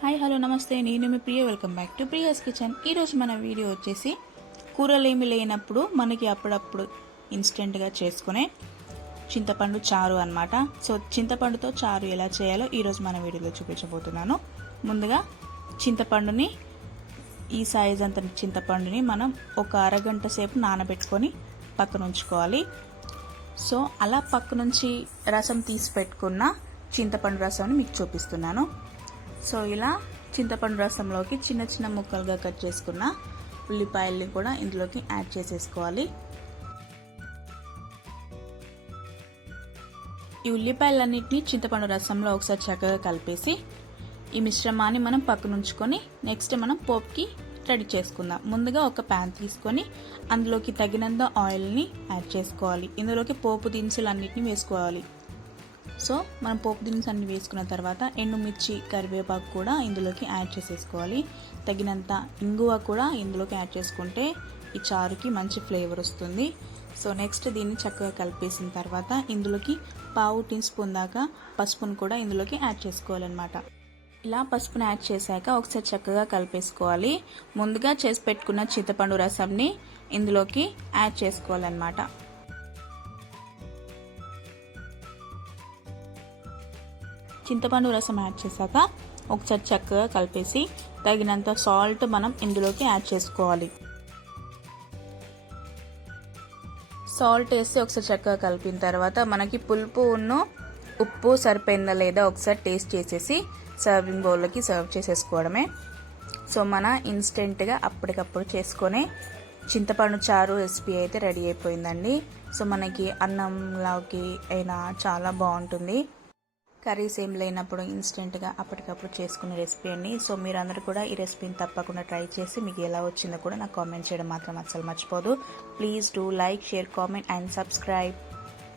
Hi hello నమస్తే, నేను మీ Priya. Welcome back to Priya's kitchen. ఈరోజు మన వీడియో వచ్చేసి కూరలేమి లేనప్పుడు మనకి అప్పుడప్పుడు ఇన్స్టెంట్గా చేసుకునే చింతపండు చారు అన్నమాట. సో చింతపండుతో చారు ఎలా చేయాలో ఈరోజు మన వీడియోలో చూపించబోతున్నాను. ముందుగా చింతపండుని, ఈ సైజ్ అంత చింతపండుని మనం ఒక అరగంట సేపు నానబెట్టుకొని పక్కన ఉంచుకోవాలి. సో అలా పక్క నుంచి రసం తీసి పెట్టుకున్న చింతపండు రసాన్ని మీకు చూపిస్తున్నాను. సో ఇలా చింతపండు రసంలోకి చిన్న చిన్న ముక్కలుగా కట్ చేసుకున్న ఉల్లిపాయల్ని కూడా ఇందులోకి యాడ్ చేసేసుకోవాలి. ఈ ఉల్లిపాయలన్నింటినీ చింతపండు రసంలో ఒకసారి చక్కగా కలిపేసి ఈ మిశ్రమాన్ని మనం పక్కన ఉంచుకొని నెక్స్ట్ మనం పోపుకి రెడీ చేసుకుందాం. ముందుగా ఒక ప్యాన్ తీసుకొని అందులోకి తగినంత ఆయిల్ని యాడ్ చేసుకోవాలి. ఇందులోకి పోపు దినుసులు అన్నిటిని వేసుకోవాలి. సో మనం పోపు దినుసులు అన్ని వేసుకున్న తర్వాత ఎండుమిర్చి, కరివేపాకు కూడా ఇందులోకి యాడ్ చేసేసుకోవాలి. తగినంత ఇంగువ కూడా ఇందులోకి యాడ్ చేసుకుంటే ఈ చారుకి మంచి ఫ్లేవర్ వస్తుంది. సో నెక్స్ట్ దీన్ని చక్కగా కలిపేసిన తర్వాత ఇందులోకి పావు టీ స్పూన్ దాకా పసుపును కూడా ఇందులోకి యాడ్ చేసుకోవాలన్నమాట. ఇలా పసుపును యాడ్ చేశాక ఒకసారి చక్కగా కలిపేసుకోవాలి. ముందుగా చేసి పెట్టుకున్న చింతపండు రసంని ఇందులోకి యాడ్ చేసుకోవాలన్నమాట. చింతపండు రసం యాడ్ చేశాక ఒకసారి చక్కగా కలిపేసి తగినంత సాల్ట్ మనం ఇందులోకి యాడ్ చేసుకోవాలి. సాల్ట్ వేసి ఒకసారి చక్కగా కలిపిన తర్వాత మనకి పులుపు ఉప్పు సరిపోయిందా లేదా ఒకసారి టేస్ట్ చేసేసి సర్వింగ్ బౌల్లోకి సర్వ్ చేసేసుకోవడమే. సో మన ఇన్స్టెంట్గా అప్పటికప్పుడు చేసుకునే చింతపండు చారు రెసిపీ అయితే రెడీ అయిపోయిందండి. సో మనకి అన్నంలోకి అయినా చాలా బాగుంటుంది. కర్రీస్ ఏం లేనప్పుడు ఇన్స్టెంట్గా అప్పటికప్పుడు చేసుకునే రెసిపీ అండి. సో మీరందరూ కూడా ఈ రెసిపీని తప్పకుండా ట్రై చేసి మీకు ఎలా వచ్చిందో కూడా నాకు కామెంట్ చేయడం మాత్రం అస్సలు మర్చిపోదు. Please do like, share, comment and subscribe.